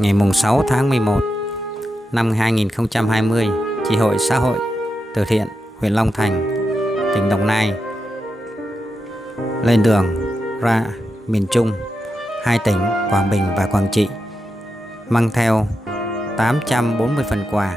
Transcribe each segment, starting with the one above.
Ngày mùng 6 tháng 11 năm 2020, Chi hội xã hội từ thiện huyện Long Thành, tỉnh Đồng Nai lên đường ra miền Trung, hai tỉnh Quảng Bình và Quảng Trị, mang theo 840 phần quà.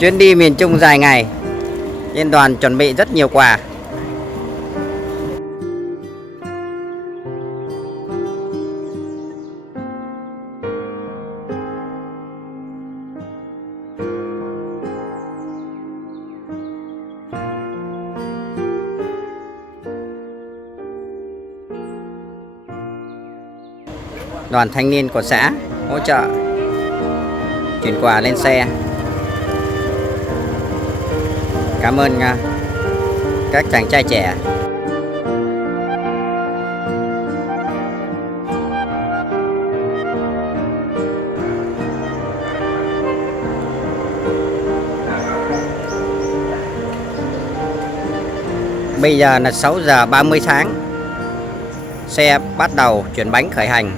Chuyến đi miền Trung dài ngày nên đoàn chuẩn bị rất nhiều quà. Đoàn thanh niên của xã hỗ trợ chuyển quà lên xe. Cảm ơn các chàng trai trẻ. Bây giờ là 6 giờ 30 sáng. Xe bắt đầu chuyển bánh khởi hành.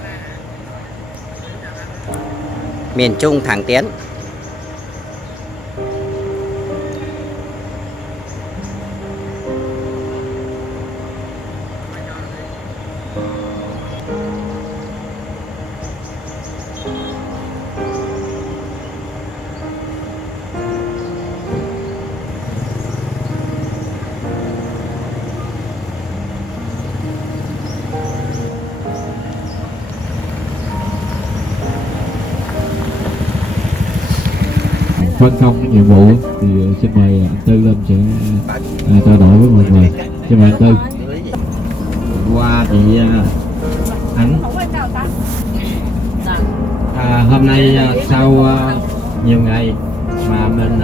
Miền Trung thẳng tiến. Phân công nhiệm vụ thì xin mời anh Tư lên sẽ trao đổi với mọi người. Xin mời anh Tư. Qua thì anh hôm nay sau nhiều ngày mà mình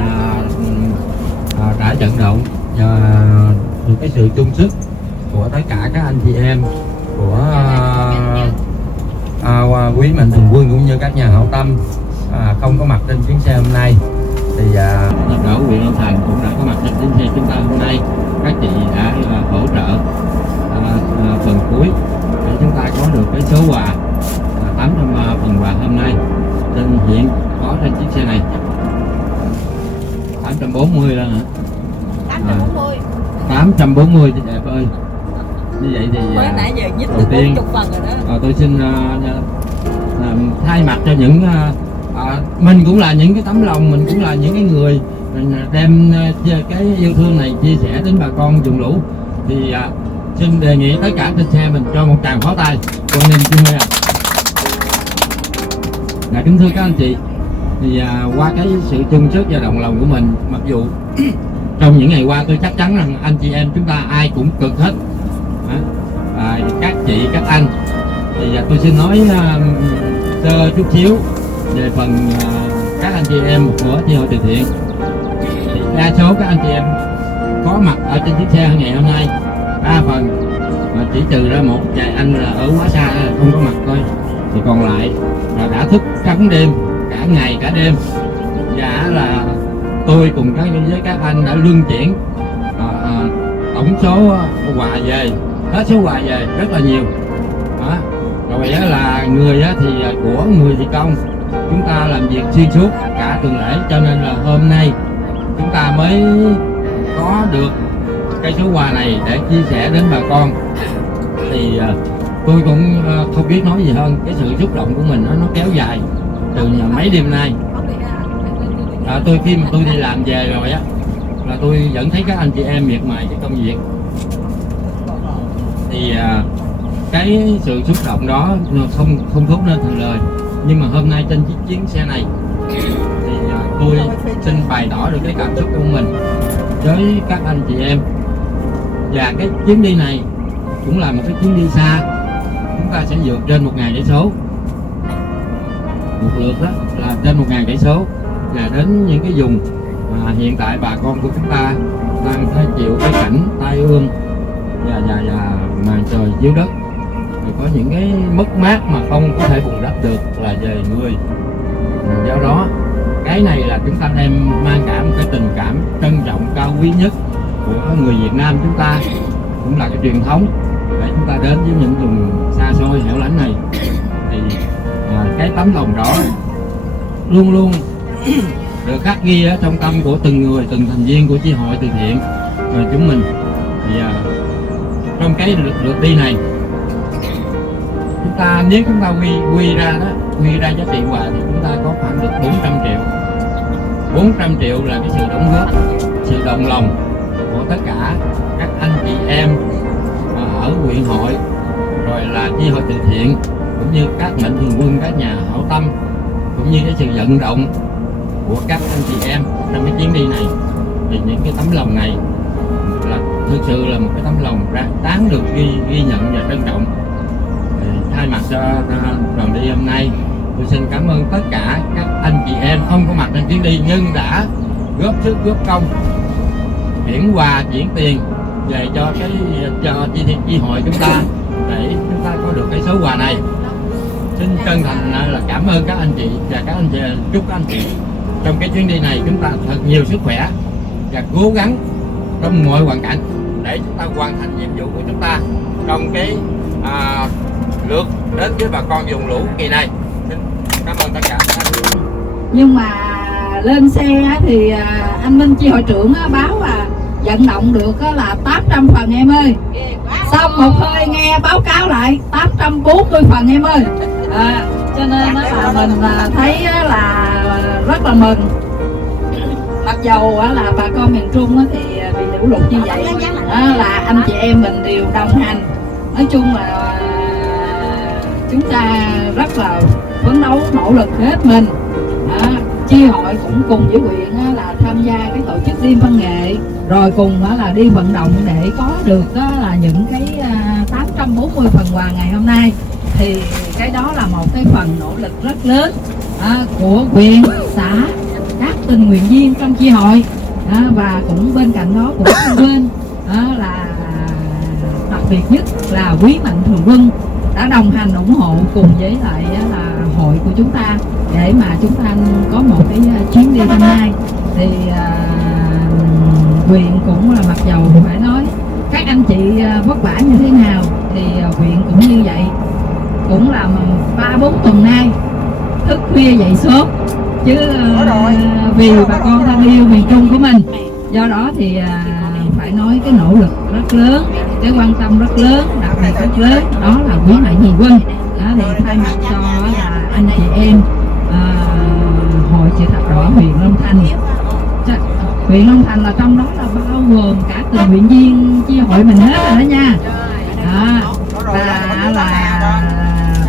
đã vận động được cái sự chung sức của tất cả các anh chị em của quý mạnh thường quân cũng như các nhà hảo tâm không có mặt trên chuyến xe hôm nay thì lãnh đạo huyện Long Thành cũng đã có mặt trên chuyến xe chúng ta hôm nay. Các chị đã hỗ trợ phần cuối để chúng ta có được cái số quà 800 phần quà hôm nay trên hiện có trên chiếc xe này 840 là hả? 840 840 chị đẹp ơi. Như vậy thì nãy giờ nhích đầu tiên phần rồi đó. Tôi xin thay mặt cho những mình cũng là những cái tấm lòng, mình cũng là những cái người mình đem cái yêu thương này chia sẻ đến bà con vùng lũ thì xin đề nghị tất cả trên xe mình cho một tràng pháo tay cho anh em chung ạ. Kính thưa các anh chị, thì qua cái sự chung sức và đồng lòng của mình, mặc dù trong những ngày qua tôi chắc chắn rằng anh chị em chúng ta ai cũng cực hết, các chị các anh, thì tôi xin nói sơ chút xíu về phần các anh chị em của chi hội từ thiện. Thì đa số các anh chị em có mặt ở trên chiếc xe ngày hôm nay, đa phần mà chỉ trừ ra một vài anh là ở quá xa không có mặt thôi, thì còn lại là đã thức trắng đêm cả ngày cả đêm, và là tôi cùng với các anh đã luân chuyển tổng số quà về, hết số quà về rất là nhiều đó. Rồi là người thì của người thì công, chúng ta làm việc xuyên suốt cả tuần lễ, cho nên là hôm nay chúng ta mới có được cái số quà này để chia sẻ đến bà con. Thì tôi cũng không biết nói gì hơn, cái sự xúc động của mình nó kéo dài từ mấy đêm nay. Tôi khi mà tôi đi làm về rồi á, là tôi vẫn thấy các anh chị em miệt mài cái công việc. Thì cái sự xúc động đó không thốt nên thành lời, nhưng mà hôm nay trên chiếc chuyến xe này thì tôi xin bày tỏ được cái cảm xúc của mình với các anh chị em. Và cái chuyến đi này cũng là một cái chuyến đi xa, chúng ta sẽ vượt trên 1.000 cây số, một lượt đó là trên 1.000 cây số, và đến những cái vùng mà hiện tại bà con của chúng ta đang phải chịu cái cảnh tai ương và màn trời dưới đất, rồi có những cái mất mát mà không có thể bù đắp được là về người. Do đó cái này là chúng ta đem mang cả một cái tình cảm trân trọng cao quý nhất của người Việt Nam chúng ta, cũng là cái truyền thống để chúng ta đến với những vùng xa xôi hẻo lánh này. Thì cái tấm lòng đó luôn luôn được khắc ghi ở trong tâm của từng người, từng thành viên của chi hội từ thiện và chúng mình. Thì trong cái lượt đi này, nếu chúng ta quy ra giá trị quà thì chúng ta có khoảng được 400 triệu. 400 triệu là cái sự đóng góp, sự đồng lòng của tất cả các anh chị em ở huyện hội, rồi là chi hội từ thiện, cũng như các mạnh thường quân, các nhà hảo tâm, cũng như cái sự vận động của các anh chị em trong cái chuyến đi này. Thì những cái tấm lòng này là thực sự là một cái tấm lòng đáng được ghi nhận và trân trọng. Thay mặt cho đoàn đi hôm nay, tôi xin cảm ơn tất cả các anh chị em không có mặt trên chuyến đi nhưng đã góp sức góp công chuyển quà chuyển tiền về cho chi hội chúng ta để chúng ta có được cái số quà này. Xin chân thành là cảm ơn các anh chị và các anh chị, chúc các anh chị trong cái chuyến đi này chúng ta thật nhiều sức khỏe và cố gắng trong mọi hoàn cảnh để chúng ta hoàn thành nhiệm vụ của chúng ta trong cái lượt đến với bà con vùng lũ kỳ này. Xin cảm ơn tất cả. Nhưng mà lên xe thì anh Minh chi hội trưởng báo là vận động được là 800 phần em ơi. Xong một hơi nghe báo cáo lại 840 phần em ơi. Cho nên là mình thấy là rất là mừng. Mặc dầu là bà con miền Trung thì bị lũ lụt như vậy là anh chị em mình đều đồng hành. Nói chung là chúng ta rất là phấn đấu nỗ lực hết mình. Chi hội cũng cùng với huyện là tham gia cái tổ chức đêm văn nghệ, rồi cùng là đi vận động để có được là những cái 840 phần quà ngày hôm nay. Thì cái đó là một cái phần nỗ lực rất lớn của huyện, xã, các tình nguyện viên trong chi hội, và cũng bên cạnh đó cũng bên là đặc biệt nhất là quý mạnh thường quân đã đồng hành ủng hộ cùng với lại là hội của chúng ta để mà chúng ta có một cái chuyến đi hôm nay. Thì huyện cũng là mặc dầu phải nói các anh chị vất vả như thế nào thì huyện cũng như vậy, cũng là 3-4 tuần nay thức khuya dậy sớm chứ vì bà con thân yêu miền Trung của mình. Do đó thì phải nói cái nỗ lực rất lớn, cái quan tâm rất lớn, đặc biệt rất lớn đó là quý mạnh thường quân. Thì thay mặt cho là anh chị em hội chữ thập đỏ huyện Long Thành, huyện Long Thành là trong đó là bao gồm cả tình nguyện viên chi hội mình hết rồi đó nha. Và là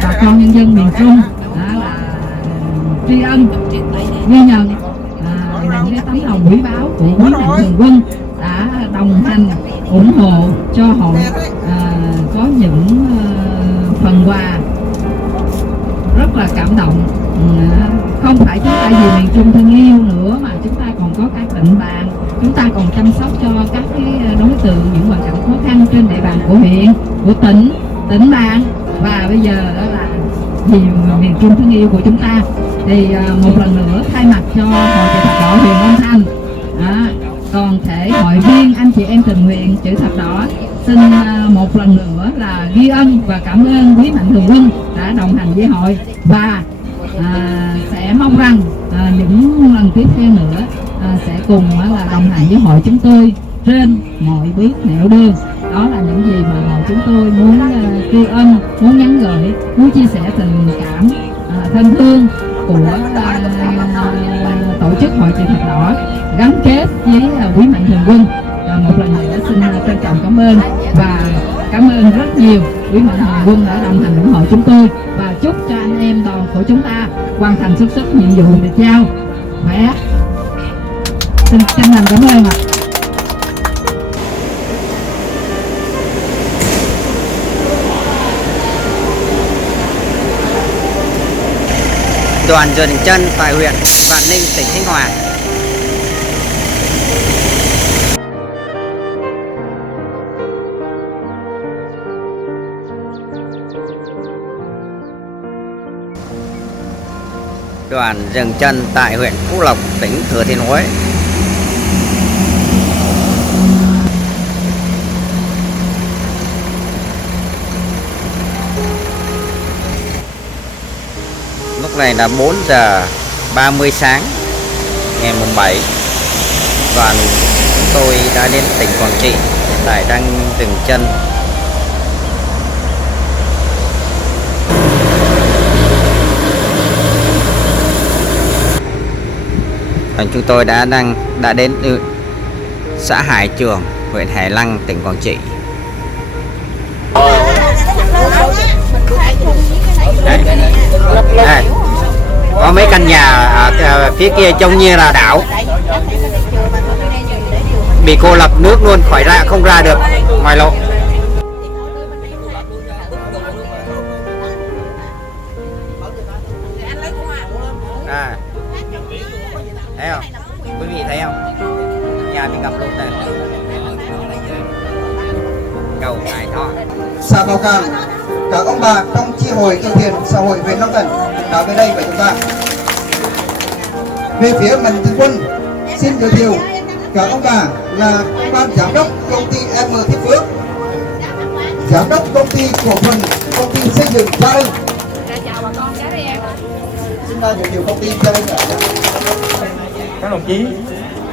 bà con nhân dân miền Trung là tri ân ghi nhận những cái tấm lòng quý báu của quý mạnh thường quân đã đồng hành ủng hộ cho hội có những phần quà rất là cảm động. Không phải chúng ta vì miền Trung thân yêu nữa mà chúng ta còn có các tỉnh bạn, chúng ta còn chăm sóc cho các cái đối tượng những hoàn cảnh khó khăn trên địa bàn của huyện, của tỉnh bạn. Và bây giờ đó là vì miền Trung thương yêu của chúng ta. Thì một lần nữa thay mặt cho Hội Chữ Thập Đỏ huyện Long Thành, toàn thể hội viên anh chị em tình nguyện Chữ Thập Đỏ xin một lần nữa là ghi ân và cảm ơn quý mạnh thường quân đã đồng hành với hội, và sẽ mong rằng những lần tiếp theo nữa sẽ cùng là đồng hành với hội chúng tôi trên mọi bước nẻo đường. Đó là những gì mà hội chúng tôi muốn tri ân, muốn nhắn gửi, muốn chia sẻ tình cảm thân thương của tổ chức Hội Chữ Thập Đỏ gắn kết với quý mạnh thường quân. Một lần nữa xin trân trọng cảm ơn và cảm ơn rất nhiều quý mạnh thường quân đã đồng hành ủng hộ chúng tôi, và chúc cho anh em đoàn của chúng ta hoàn thành xuất sắc nhiệm vụ được giao. Khỏe. Xin chân thành cảm ơn ạ. Đoàn dừng chân tại huyện Vạn Ninh, tỉnh Khánh Hòa. Đoàn dừng chân tại huyện Phú Lộc, tỉnh Thừa Thiên Huế. Lúc này là 4 giờ 30 sáng ngày mùng 7. Đoàn chúng tôi đã đến tỉnh Quảng Trị, hiện tại đang dừng chân. Đoàn chúng tôi đã đến xã Hải Trường, huyện Hải Lăng, tỉnh Quảng Trị. Đây, có mấy căn nhà ở phía kia trông như là đảo, bị cô lập nước luôn, không ra được ngoài lộ. Thấy không? Quý vị thấy không? Nhà bị ngập luôn này. Cầu Hải Thọ. Xã Bảo Cang, các ông bà trong chi hội từ thiện xã hội huyện Long Thành đã về đây với chúng ta. Về phía mạnh thường quân, xin giới thiệu các ông bà là ban giám đốc công ty M Thiết Phước, giám đốc công ty cổ phần công ty xây dựng Gia Đình. Xin giới thiệu công ty Gia Đình. Các đồng chí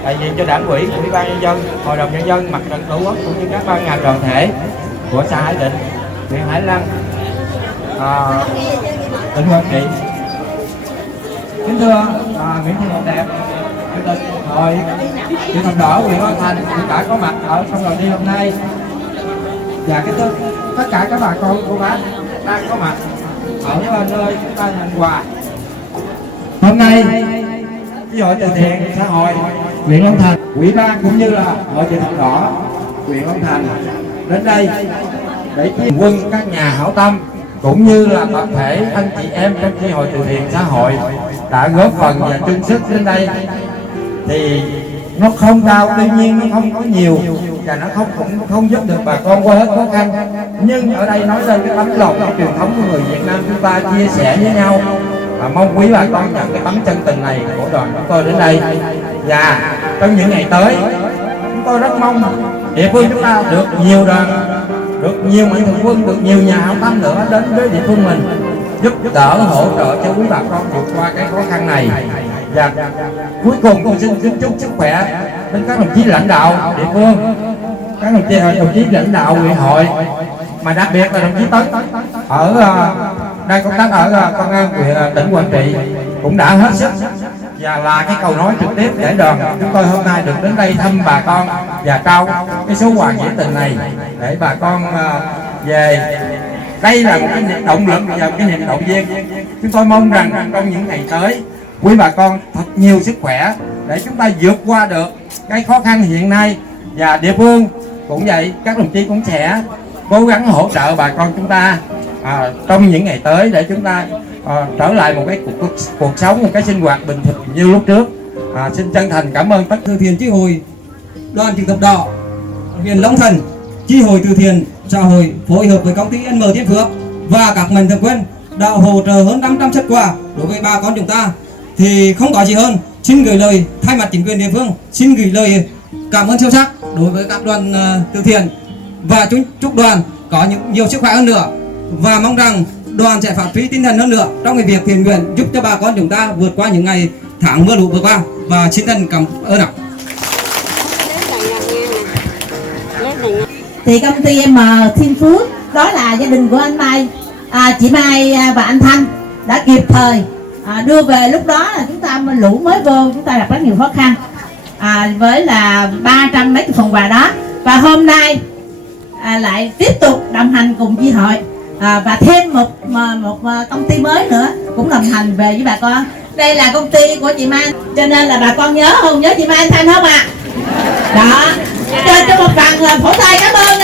đại diện cho Đảng ủy, Ủy ban nhân dân, Hội đồng nhân dân, Mặt trận Tổ quốc cũng như các ban ngành đoàn thể của xã Hải Định, huyện Hải Lăng, tỉnh Quảng Trị. Kính thưa Nguyễn Thị Ngọc Đẹp, Chủ tịch Hội Chữ Thập Đỏ huyện Long Thành cũng đã có mặt ở trong đoàn đi hôm nay, và kính thưa tất cả các bà con cô bác đang có mặt ở nơi chúng ta nhận quà. Hôm nay Chi hội từ thiện xã hội huyện Long Thành, ủy ban cũng như là Hội Chữ Thập Đỏ huyện Long Thành đến đây để chia quân các nhà hảo tâm cũng như là tập thể anh chị em trong chi hội từ thiện xã hội đã góp phần và chung sức đến đây. Thì nó không cao, tuy nhiên nó không có nhiều và nó không giúp được bà con qua hết khó khăn, nhưng ở đây nói lên cái tấm lòng, cái truyền thống của người Việt Nam chúng ta chia sẻ với nhau, và mong quý bà con nhận cái tấm chân tình này của đoàn chúng tôi đến đây. Và trong những ngày tới chúng tôi rất mong địa phương chúng ta được nhiều đoàn, được nhiều mạnh thường quân, được nhiều nhà hảo tâm nữa đến với địa phương mình, giúp đỡ hỗ trợ cho quý bà con vượt qua cái khó khăn này. Và cuối cùng tôi xin chúc sức khỏe đến các đồng chí lãnh đạo địa phương, các đồng chí lãnh đạo huyện hội, mà đặc biệt là đồng chí Tấn ở đang công tác ở công an huyện tỉnh Quảng Trị cũng đã hết sức và là cái cầu nói trực tiếp để đoàn chúng tôi hôm nay được đến đây thăm bà con và trao cái số quà nghĩa tình này để bà con về. Đây là một cái niềm động lực và một cái niềm động viên. Chúng tôi mong rằng trong những ngày tới quý bà con thật nhiều sức khỏe để chúng ta vượt qua được cái khó khăn hiện nay, và địa phương cũng vậy, các đồng chí cũng sẽ cố gắng hỗ trợ bà con chúng ta trong những ngày tới để chúng ta trở lại một cái cuộc sống, một cái sinh hoạt bình thường như lúc trước. Xin chân thành cảm ơn tất từ thiện chi hội Đoàn Chữ Thập Đỏ huyện Long Thành, chi hội từ thiện xã hội phối hợp với công ty M Thiết Phước và các mạnh thường quân đã hỗ trợ hơn 500 xuất quà đối với bà con chúng ta. Thì không có gì hơn, xin gửi lời thay mặt chính quyền địa phương, xin gửi lời cảm ơn sâu sắc đối với các đoàn từ thiện, và chúc đoàn có nhiều sức khỏe hơn nữa, và mong rằng đoàn sẽ phát huy tinh thần hơn nữa trong cái việc thiện nguyện giúp cho bà con chúng ta vượt qua những ngày tháng mưa lũ vừa qua. Và xin thân cảm ơn ạ. Thì công ty M Thiên Phước, đó là gia đình của anh Mai, chị Mai và anh Thanh đã kịp thời đưa về. Lúc đó là chúng ta lũ mới vô, chúng ta gặp rất nhiều khó khăn, với là 300 mấy cái phần quà đó. Và hôm nay lại tiếp tục đồng hành cùng chi hội, và thêm một công ty mới nữa cũng đồng hành về với bà con. Đây là công ty của chị Mai, cho nên là bà con nhớ không, nhớ chị Mai anh Thanh không ạ? Đó, cho một phần phổ tay cảm ơn.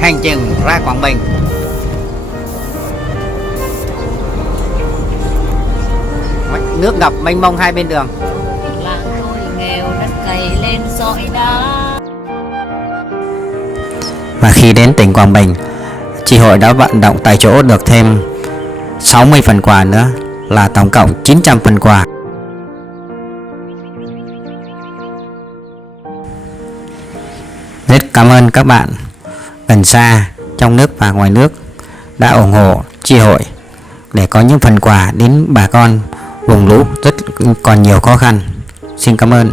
Hành trình ra Quảng Bình. Nước ngập mênh mông hai bên đường. Làng tôi nghèo đất cày lên sỏi đá. Và khi đến tỉnh Quảng Bình, chi hội đã vận động tại chỗ được thêm 60 phần quà nữa, là tổng cộng 900 phần quà. Rất cảm ơn các bạn gần xa, trong nước và ngoài nước đã ủng hộ chi hội để có những phần quà đến bà con vùng lũ rất còn nhiều khó khăn. Xin cảm ơn.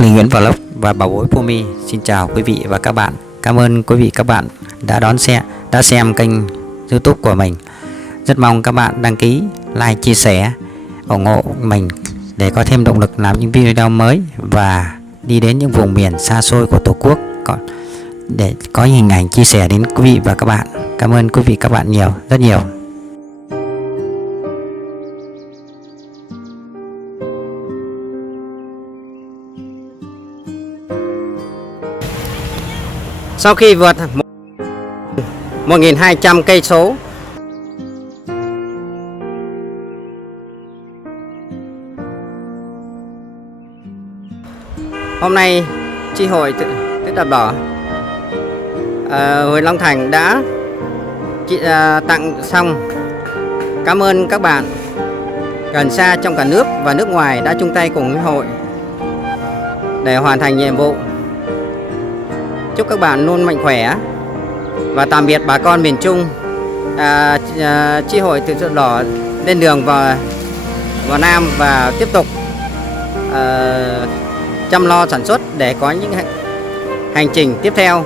Linh Nguyễn Vlog và Bảo Bối Pumi xin chào quý vị và các bạn. Cảm ơn quý vị các bạn đã xem kênh YouTube của mình. Rất mong các bạn đăng ký, like, chia sẻ, ủng hộ mình để có thêm động lực làm những video mới và đi đến những vùng miền xa xôi của Tổ quốc, để có hình ảnh chia sẻ đến quý vị và các bạn. Cảm ơn quý vị các bạn rất nhiều. Sau khi vượt 1.200 cây số, hôm nay chi hội Tết Đạp Đỏ huyện Long Thành đã tặng xong. Cảm ơn các bạn gần xa trong cả nước và nước ngoài đã chung tay cùng với hội để hoàn thành nhiệm vụ. Chúc các bạn luôn mạnh khỏe và tạm biệt bà con miền Trung. Chi hội Tết Đạp Đỏ lên đường vào Nam và tiếp tục chăm lo sản xuất để có những hành trình tiếp theo.